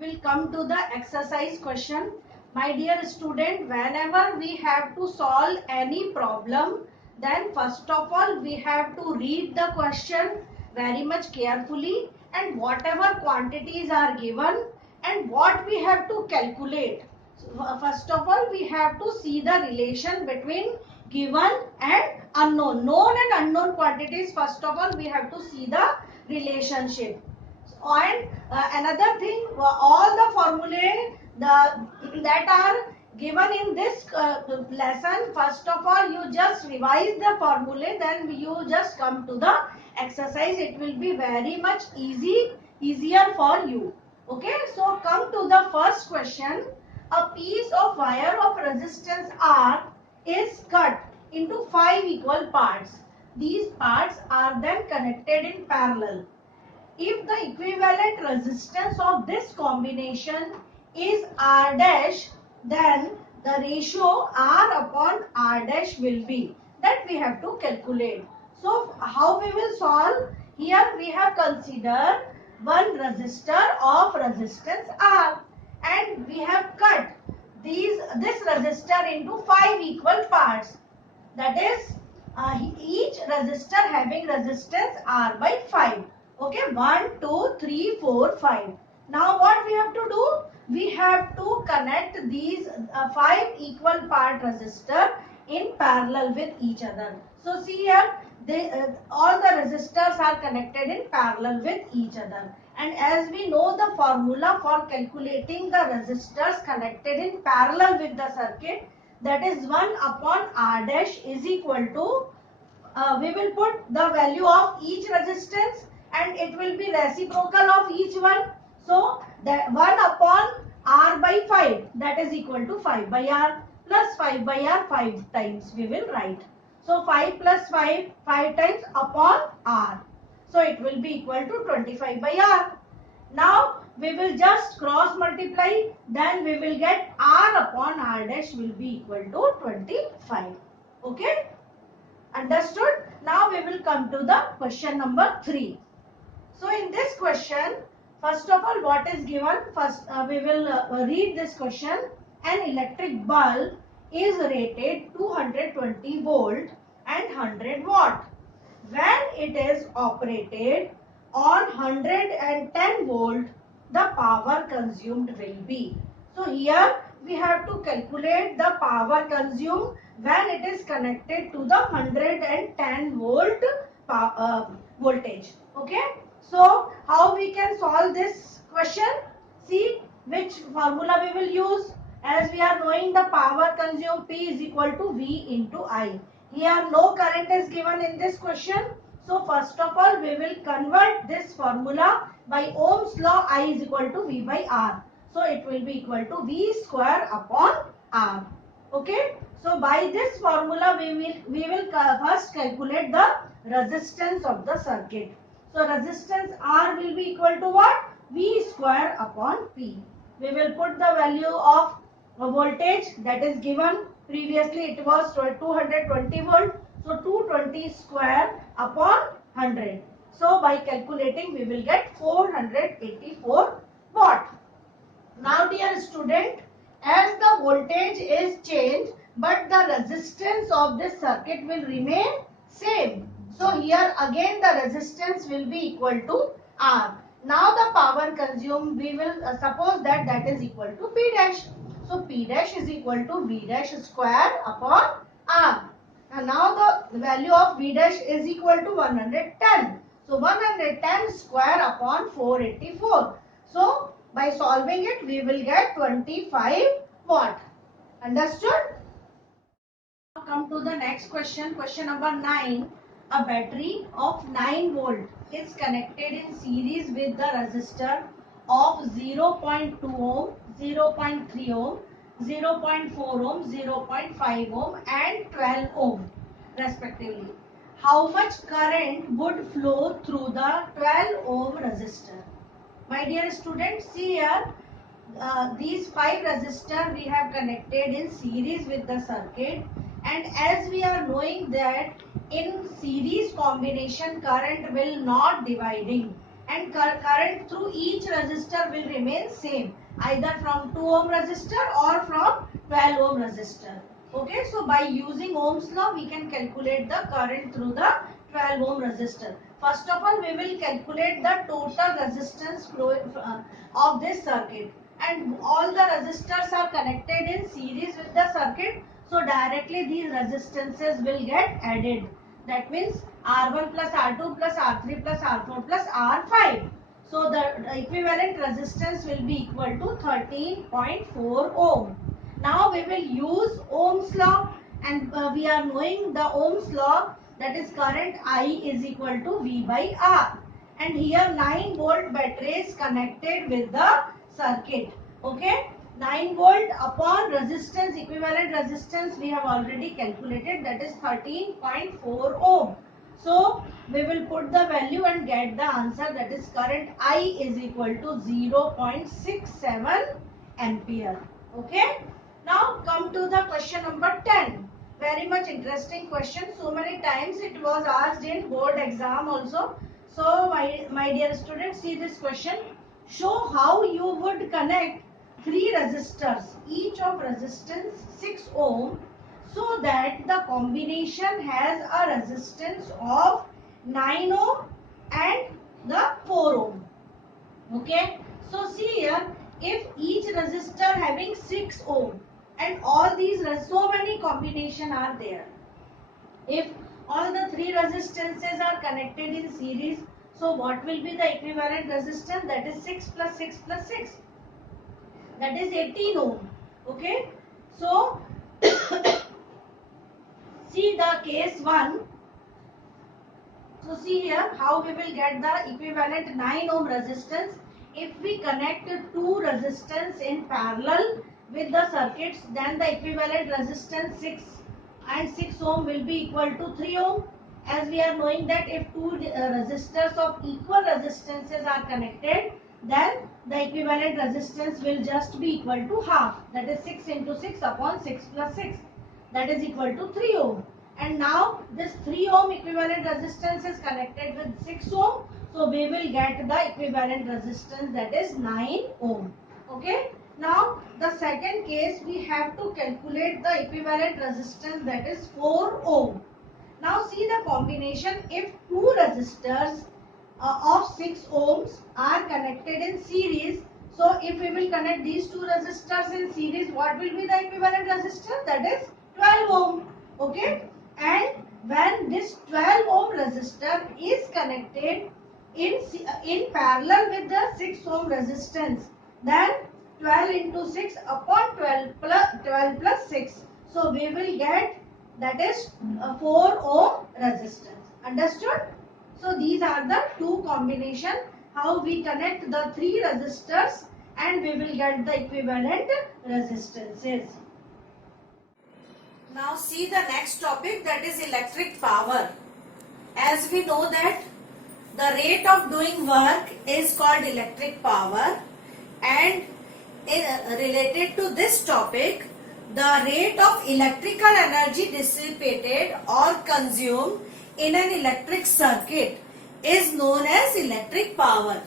We will come to the exercise question. My dear student, whenever we have to solve any problem, then first of all we have to read the question very much carefully, and whatever quantities are given and what we have to calculate. So, first of all we have to see the relation between given and unknown. Known and unknown quantities, first of all we have to see the relationship. And another thing, all the formulae that are given in this lesson, first of all you just revise the formulae, then you just come to the exercise. It will be very much easier for you. Okay, so come to the first question. A piece of wire of resistance R is cut into 5 equal parts. These parts are then connected in parallel. If the equivalent resistance of this combination is R dash, then the ratio R upon R dash will be, that we have to calculate. So how we will solve? Here we have considered one resistor of resistance R, and we have cut this resistor into 5 equal parts. That is, each resistor having resistance R by 5. Okay, 1, 2, 3, 4, 5. Now what we have to do? We have to connect these 5 equal part resistor in parallel with each other. So see here, all the resistors are connected in parallel with each other. And as we know the formula for calculating the resistors connected in parallel with the circuit, that is 1 upon R dash is equal to, we will put the value of each resistance and it will be reciprocal of each one. So that 1 upon R by 5, that is equal to 5 by R plus 5 by R, 5 times we will write. So 5 plus 5, 5 times upon R. So it will be equal to 25 by R. Now we will just cross multiply, then we will get R upon R dash will be equal to 25. Okay? Understood? Now we will come to the question number 3. So in this question, first of all, what is given? First, we will read this question. An electric bulb is rated 220 volt and 100 watt. When it is operated on 110 volt, the power consumed will be. So here we have to calculate the power consumed when it is connected to the 110 volt voltage. Okay. So how we can solve this question? See which formula we will use. As we are knowing the power consumed, P is equal to V into I. Here no current is given in this question. So first of all we will convert this formula by Ohm's law. I is equal to V by R. So it will be equal to V square upon R. Okay. So by this formula we will first calculate the resistance of the circuit. So resistance R will be equal to what? V square upon P. We will put the value of voltage that is given. Previously it was 220 volt. So 220 square upon 100. So by calculating we will get 484 watt. Now dear student, as the voltage is changed but the resistance of this circuit will remain same. So here again the resistance will be equal to R. Now the power consumed, we will suppose that is equal to P dash. So P dash is equal to V dash square upon R. And now the value of V dash is equal to 110. So 110 square upon 484. So by solving it we will get 25 watt. Understood? Now come to the next question. Question number 9. A battery of 9 volt is connected in series with the resistor of 0.2 ohm, 0.3 ohm, 0.4 ohm, 0.5 ohm and 12 ohm respectively. How much current would flow through the 12 ohm resistor? My dear students, see here, these 5 resistors we have connected in series with the circuit, and as we are knowing that in series combination current will not dividing, and current through each resistor will remain same, either from 2 ohm resistor or from 12 ohm resistor. Okay, so by using Ohm's law we can calculate the current through the 12 ohm resistor. First of all, we will calculate the total resistance flow of this circuit, and all the resistors are connected in series with the circuit, so directly these resistances will get added. That means R1 plus R2 plus R3 plus R4 plus R5. So the equivalent resistance will be equal to 13.4 ohm. Now we will use Ohm's law, and we are knowing the Ohm's law, that is current I is equal to V by R. And here 9 volt battery is connected with the circuit. Okay, 9 volt upon resistance, equivalent resistance we have already calculated, that is 13.4 ohm. So we will put the value and get the answer, that is current I is equal to 0.67 ampere. Okay. Now come to the question number 10. Very much interesting question. So many times it was asked in board exam also. So my dear students, see this question. Show how you would connect 3 resistors, each of resistance 6 ohm, so that the combination has a resistance of 9 ohm and the 4 ohm. Okay. So see here, if each resistor having 6 ohm and all these, so many combination are there. If all the 3 resistances are connected in series, so what will be the equivalent resistance? That is 6 plus 6 plus 6. That is 18 ohm. Okay. So see the case 1. So see here how we will get the equivalent 9 ohm resistance. If we connect 2 resistance in parallel with the circuits, then the equivalent resistance 6 and 6 ohm will be equal to 3 ohm. As we are knowing that if 2 resistors of equal resistances are connected, then the equivalent resistance will just be equal to half. That is 6 into 6 upon 6 plus 6. That is equal to 3 ohm. And now this 3 ohm equivalent resistance is connected with 6 ohm. So we will get the equivalent resistance, that is 9 ohm. Okay. Now the second case, we have to calculate the equivalent resistance, that is 4 ohm. Now see the combination. If 2 resistors of 6 ohms are connected in series, so if we will connect these 2 resistors in series, what will be the equivalent resistance? That is 12 ohm. Okay. And when this 12 ohm resistor is connected in parallel with the 6 ohm resistance, then 12 into 6 upon 12 plus 6. So we will get, that is 4 ohm resistance. Understood? So these are the 2 combination how we connect the 3 resistors and we will get the equivalent resistances. Now see the next topic, that is electric power. As we know that the rate of doing work is called electric power, and related to this topic, the rate of electrical energy dissipated or consumed in an electric circuit is known as electric power.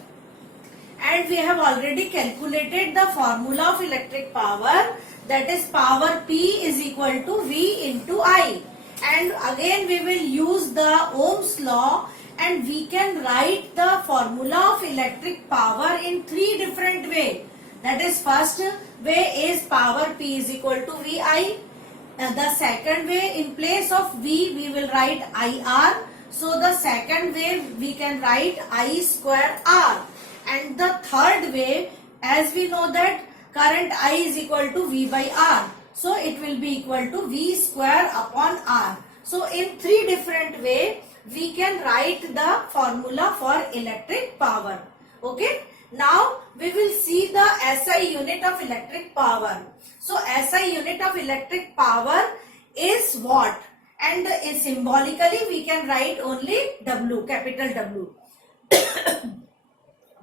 And we have already calculated the formula of electric power, that is power P is equal to V into I. And again we will use the Ohm's law, and we can write the formula of electric power in 3 different ways. That is, first way is power P is equal to VI. The second way, in place of V we will write IR. So the second way we can write I square R. And the third way, as we know that current I is equal to V by R. So it will be equal to V square upon R. So in 3 different ways we can write the formula for electric power. Okay. Now we will see the SI unit of electric power. So SI unit of electric power is watt, and symbolically we can write only W, capital W.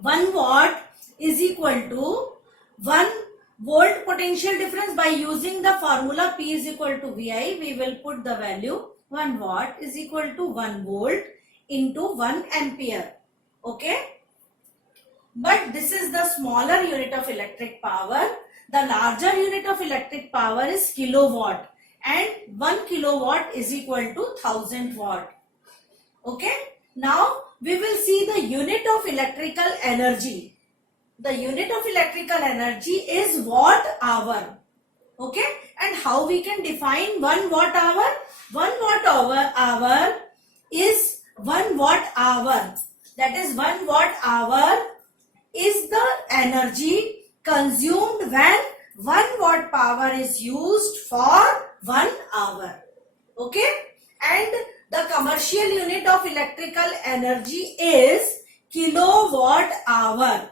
1 watt is equal to 1 volt potential difference. By using the formula P is equal to VI, we will put the value 1 watt is equal to 1 volt into 1 ampere. Okay. But this is the smaller unit of electric power. The larger unit of electric power is kilowatt, and 1 kilowatt is equal to 1000 watt. Okay. Now we will see the unit of electrical energy. The unit of electrical energy is watt hour. Okay. And how we can define 1 watt hour? 1 watt hour is 1 watt hour. That is 1 watt hour is the energy consumed when 1 watt power is used for 1 hour. Okay. And the commercial unit of electrical energy is kilowatt hour,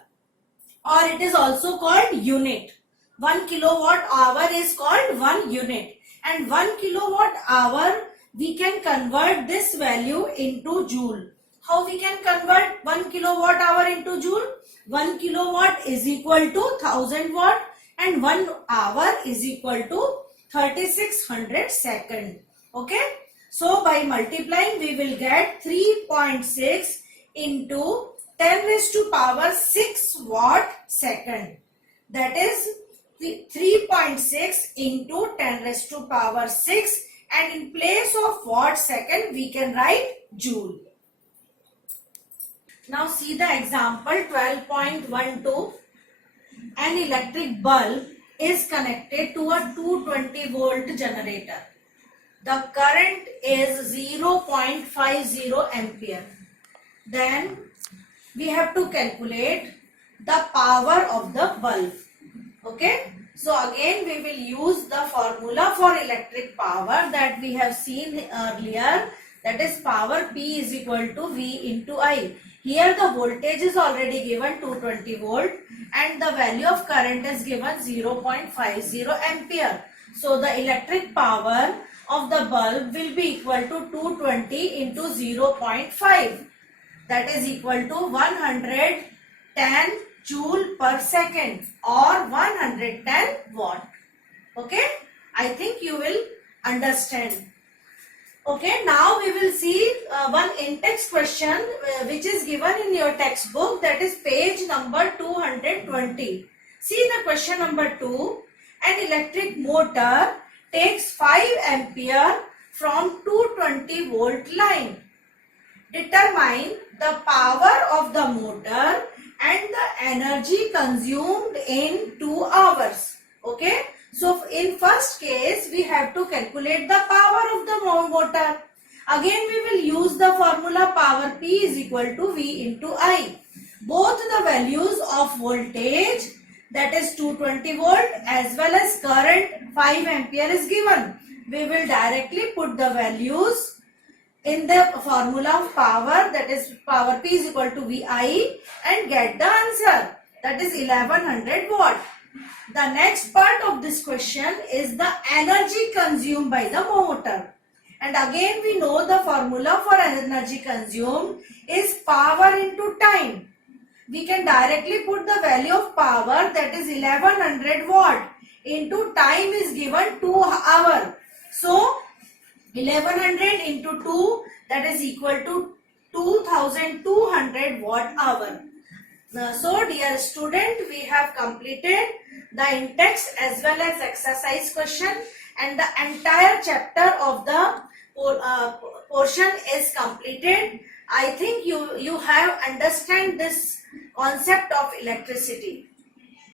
or it is also called unit. 1 kilowatt hour is called 1 unit, and 1 kilowatt hour we can convert this value into joule. How we can convert 1 kilowatt hour into joule? 1 kilowatt is equal to 1000 watt, and 1 hour is equal to 3600 second. Okay. So by multiplying we will get 3.6 into 10 raised to power 6 watt second. That is 3.6 into 10 raised to power 6, and in place of watt second we can write joule. Now see the example 12.12. An electric bulb is connected to a 220 volt generator. The current is 0.50 ampere. Then we have to calculate the power of the bulb. Okay. So again we will use the formula for electric power that we have seen earlier. That is power P is equal to V into I. Here the voltage is already given 220 volt and the value of current is given 0.50 ampere. So the electric power of the bulb will be equal to 220 into 0.5. That is equal to 110 joule per second or 110 watt. Okay. I think you will understand. Okay, now we will see one in-text question which is given in your textbook, that is page number 220. See the question number 2. An electric motor takes 5 ampere from 220 volt line. Determine the power of the motor and the energy consumed in 2 hours. Okay. So in first case we have to calculate the power of the motor. Again we will use the formula power P is equal to V into I. Both the values of voltage, that is 220 volt, as well as current 5 ampere is given. We will directly put the values in the formula of power, that is power P is equal to VI, and get the answer, that is 1100 watt. The next part of this question is the energy consumed by the motor. And again we know the formula for energy consumed is power into time. We can directly put the value of power, that is 1100 watt, into time is given 2 hours. So 1100 into 2, that is equal to 2200 watt hour. So dear student, we have completed the in-text as well as exercise question, and the entire chapter of the portion is completed. I think you have understand this concept of electricity.